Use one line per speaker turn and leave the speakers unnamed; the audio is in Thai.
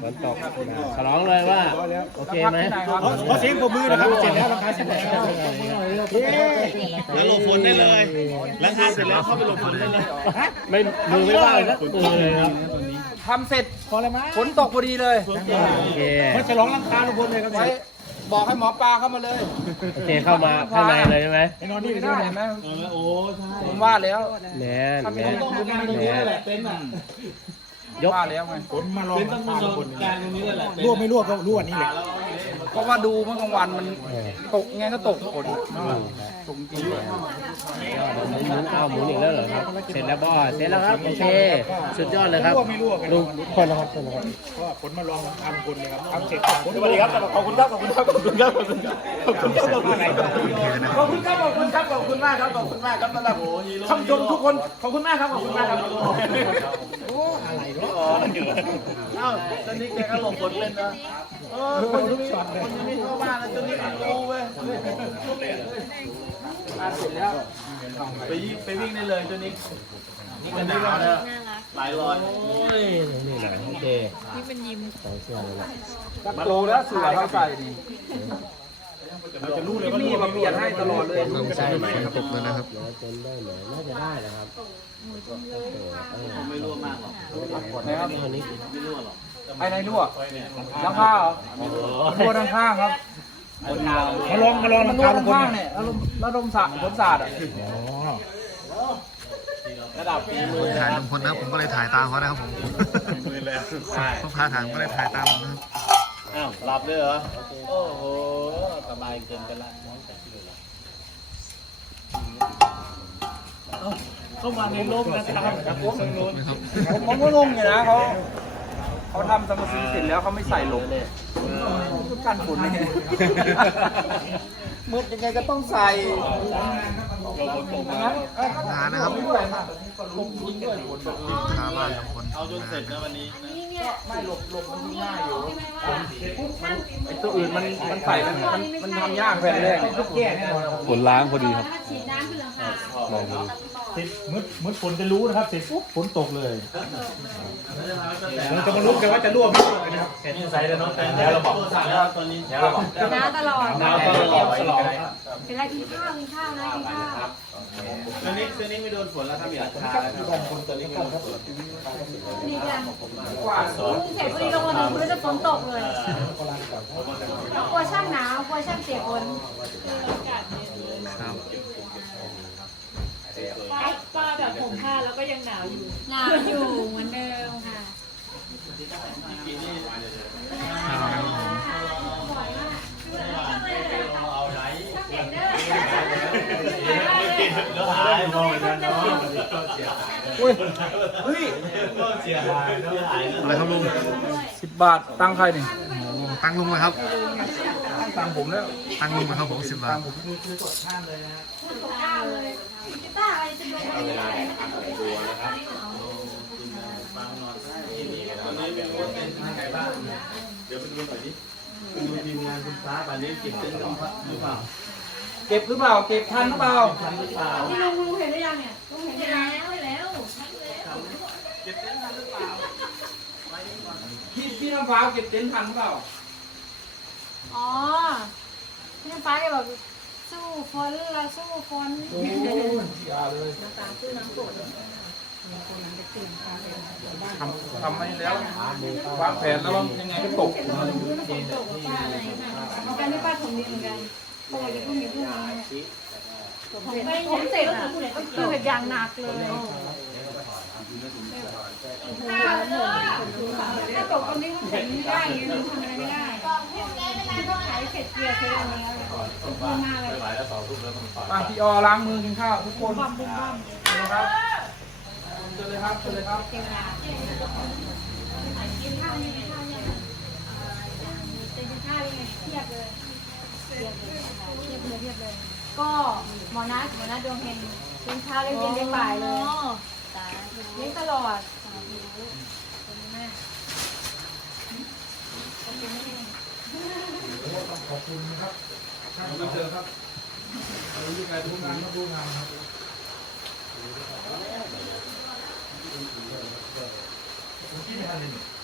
นตกฉลองเลยว่าโอเคไหม
ขอเสียงปรบมือนะครับเสร็จแล้วหลังคาเสร็จแล้ว
แล้วหลบฝนได้เลยหลังคาเสร็จแล้วเข้าไปหลบฝนได้เลย
ไม่มือไม่ว่างนะมือเลยครับ
ทำเสร็จฝนตกพอดีเลย
โอเค
มันฉลองหลังคาทุกคนเลยครับ
ไว้บอกให้หมอปลาเข้ามาเลย
โอเคเข้ามาข้างในเลยใช่ไหม
ไอ้นอนนี่
ไม่
ด้
ได้
วย
เห็นไหม
โอ้ใช่
ผมว่าแล้ว
แน่น
ถ้าไม่
แน่น
ต้องทำตรง
แน่
นี้
น
แหละเป็นอ่ะยกว่าแล้วไง
ฝนมาลอง
เป็นต้องมาการตรงนี้แหละ
รั่วไม่รั่วก็รั่วนี่แหละ
เพราะว่าดูเมื่อกลางวันมันตกไงก็ตกฝนตกจริง
หมุนเอาหมุนอีกแล้วเหรอครับเสร็จแล้วบอสเสร็จแล้วครับโอเคสุดยอดเลยครับลุงคนนะครับคนนะครับ
เพราะว่าฝนมาลองทำคนเลยครับทำเสร็จฝนสวัสดีครับขอบคุณครับขอบคุณครับขอบคุณครับขอบคุณครับขอบคุณครับขอบคุณครับขอบคุณครับขอบคุณครับขอบคุณมากครับขอบคุณมากครับสำหรับคำชมทุกคนขอบคุณมากครับขอบคุณมากครับโอ้อะไรเนาะ
เอ้าตอนนี้แกก็หลบฝนเป็นนะคนที่ไม่เข้าบ้านแล้วตอนนี้รู้เว้ย
เสร็จแล้ว
ไปวิ่งได้เลยตัวนี้นี่ก็หนาวนะหลายร้อย
โอ้ยนี่หนังโอเค
นี่เป็นยิ้ม
สองเสื้อเลยละ
ตัดโตแล้วเสือเข้าใส่นี่
เราจะรู้เลยว่า
นี่มาเปลี่ยนให้ตลอดเลย
ใช่ไหมครับตกแล้วนะครับเต็มได้ไหมน่าจะได้นะครับ
ไม่รั่วมากหรอก
นะครับ
ตัวนี้
ไม่รั่วหรอก
ไอ้ไหนรั่วลังคาเหรอรั่วด้านข้างครับ
มาลองหลั
มัน
ง
รั่ว
คาทุ
ด้าก น
คน
ข้างเนี่ยแล้วลมสาดฝนสาดอ่ะ
ระดับฝีมือ
ถ่ายลุงพลนะครับผมก็เลยถ่ายตามเขานะครับผม
มือแล้วใช่
เขาพาถ่ายผมก็เลยถ่ายตามนะครับ
อ้าวหลับเลยเหรอโอ้โหสบายเกินไปละเข้ามาในร่มนะครับ
ผมก็งงอยู่นะเขาทำสมาชิกเสร็จแล้วเขาไม่ใส่หลงเลยกันฝุ่นนี่มืดยังไงก็ต้องใส่งั้น
งานนะครับ
ด้วยนะ
พาบ้านลุงพล
เอาจนเสร็จนะวันนี้
ไม่หลบมันง่ายอยู่ไอ้ตัวอื่นมันใส่มันทำยากแผ่นแรกต้องแก้แน่นอน
ฝนล้างพอดีครับ
ฉีดน้ำขึ้นหลังคา
มืดฝนจะรู้นะครับเสร็จปุ๊บฝนตกเลยเราจะมาลุ้นกันว่าจะรั่วไม่รั่วนะครับ
นี่ใส่แล้วเนาะแล้วเราบอกแล้วตอนนี้แล้วเราบอก
น้ำตลอด
น้ำตลอดตลอด
เป็นไรกินข้าวนะกินข้าว
ตัวนี้ไม่โดนฝนแล้วครับอย่าช้าแล้วครับตัวนี้ไม่โดนฝน
นี่กันเสร็จพอดีลงมาถึงพื้นจะฝนตกเลยกลัวช่างหนาวกลัวช่างเปียกฝน
ครับ
ป้าแบบผมผ้าแล้วก็ยังหนาวอยู่
หนาวอยู่เหมือนเดิมค่ะ
ข้าวนะครับผม
แล้วหายมองเหมือนกันเนาะ
เฮ้ย
เสียหายแล้วหาย
อะไรครับลุง
10 บาทตังค์ใครนี่
ตั้งลุงเลยครับ
ตังค์ผมแล้ว
ตั้งลุงนะครับผม10 บาท
กีตาร์อะไรจะเป็น
เดี๋ยวไปดูหน่อยดิดูทีมงานคุณฟ้าป่านนี้เก็บเต็นท์หรือเปล่า
เก็บหรือเปล่าเก็บทันหรือเปล่า
ที่ลุงเห็นหรือยังเนี่ยลุงเห็นแล้ว
พี่น้ำฟ้าเก็บเต็นท์ทันหรือเปล่า
อ๋อพี่น้ำฟ้าแกบอกสู้ฝนละสู้ฝน
โอ้ยอย่าเลยทำให้แล้ววางแผนแล้วว่ายังไงก็ตก
การที่ป้าผมดีเหมือนกันปกติพวกนี้พวกนี้ผมเสร็จอ่ะคือแบบอย่างหนักเลยถ้าตกตรงนี้ผมไม่ได้ยังทำอะไรไม่ได้ขายเสร็จเกียร์เสร็จอะไรแล้วพูดมากเลย
มาพี่ออล้างมือกินข้าวทุกคน
บุ้มบุ้มบุ้ม
เชิญเลยครับเชิญเลยครับ
กินข้าวกินข้าวเนี่ยกินข้าวเนี่ยกินข้าวยังไงเทียบเลยเทียบเลยก็หมอนัดดวงเฮงกินข้าวเลี้ยงเลี้ยงบ่ายเลยเลี้ยงตลอด
ขอบคุณนะครับท่านมาเจอครับเราอยู่การดูงานมาดูงานครับที่ไม่ทันเลย